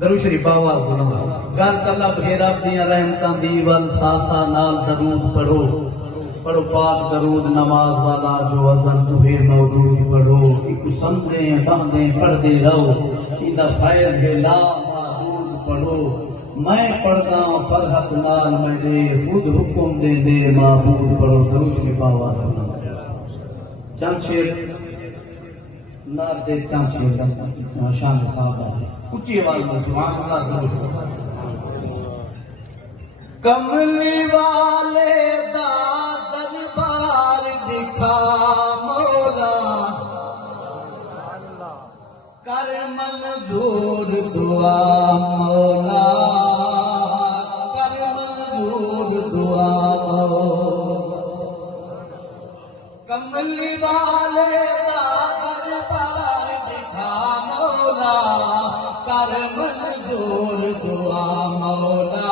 दरूद शरीफ आवाज़ बुलंद गल तलब है रब दियां रहमतां दी वल सासा नाल दरूद पढ़ो पढ़ो पाक दरूद नमाज वाला जो अज़न तुहे मौजूद पढ़ो इको समझे बंदे पढ़दे रहो इंदा फैज़ है ला मादूद पढ़ो मैं पढ़दा फरहत नाल मेरे खुद हुक्म दे दे माबूद पढ़ो दरूद शरीफ आवाज़ बुलंद चंद शेर नार दे चंद शेर शान साहब उच्ची आवाज में सुभान अल्लाह। कमली वाले दा दरबार दिखा मौला कर मंजूर दुआ मौला कर मंजूर दुआ मौला कमली वाले दा दरबार दिखा मौला कर मंजूर दुआ मौला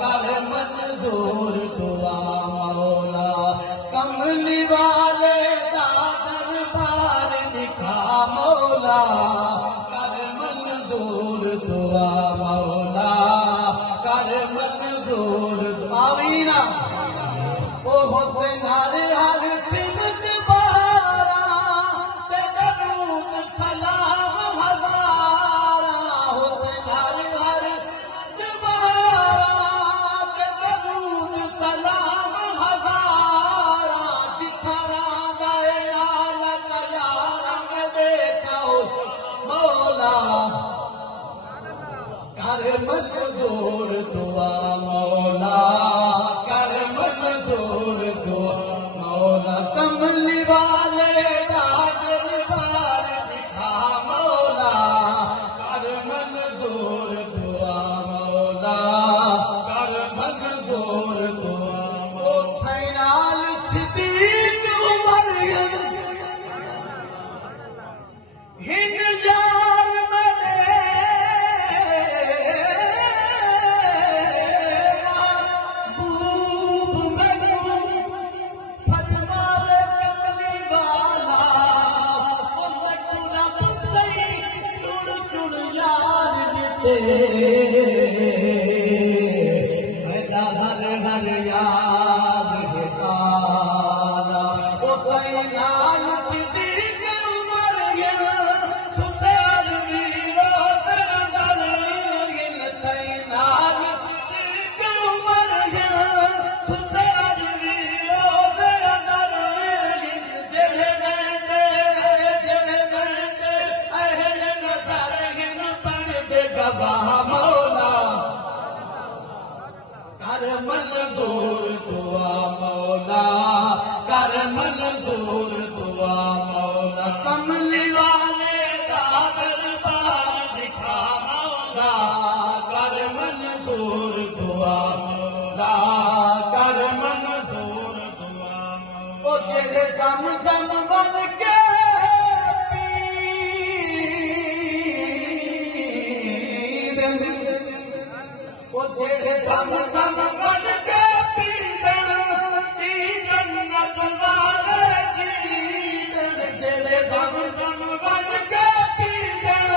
कर मंजूर दुआ मौला कमली वाले दा दरबार दिखा मौला कर मंजूर दुआ मौला कर मंजूर दुआ मीना ओ हुसैन हर हर सिमत बारा ते दरूद सलाम हजारा हुसैन हर हर बारा ते दरूद सलाम हजारा जिथरा गए आलत यारम देखो मौला कर मंजूर दुआ मौला कर मंजूर दुआ मौला कमली वाले दा दरबार दिखा मौला कर मंजूर दुआ मौला कर मंजूर दुआ ओ सैनाल सिद्दीक उमर हिंद जार मने हर हर याद है तारा ओ सैनाल सिद्दीक उमर सुतार वीरो दर सैनाल सिद्दीक उमर सुतार वीरो दर जड़े मैं अहल नजर हिन पढ़ दे गवाह मौला कर मंजूर दुआ मौला कर मंजूर दुआ मौला कमली वाले दा दरबार दिखा मौला कर मंजूर दुआ मौला कर मंजूर दुआ ओ जेड़े ज़म बन के जेड़े ज़म बन के पीदन दी जन्नत वाले जीदन जेड़े ज़म बन के पीदन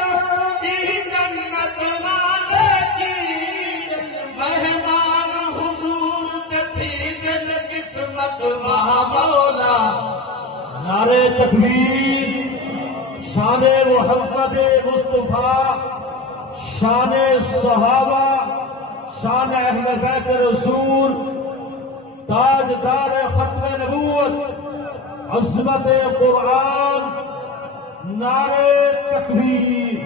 दी जन्नत वाले जीदन मेहमान हुजूर पे पीदन किस्मत मौला नारे तकबीर शाने मोहम्मद मुस्तफा शाने सहाबा शान अहले बैत रसूल ताजदार खत्म नबूवत अज़मत कुरान नारे तकबीर।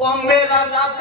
ओ मेरा रब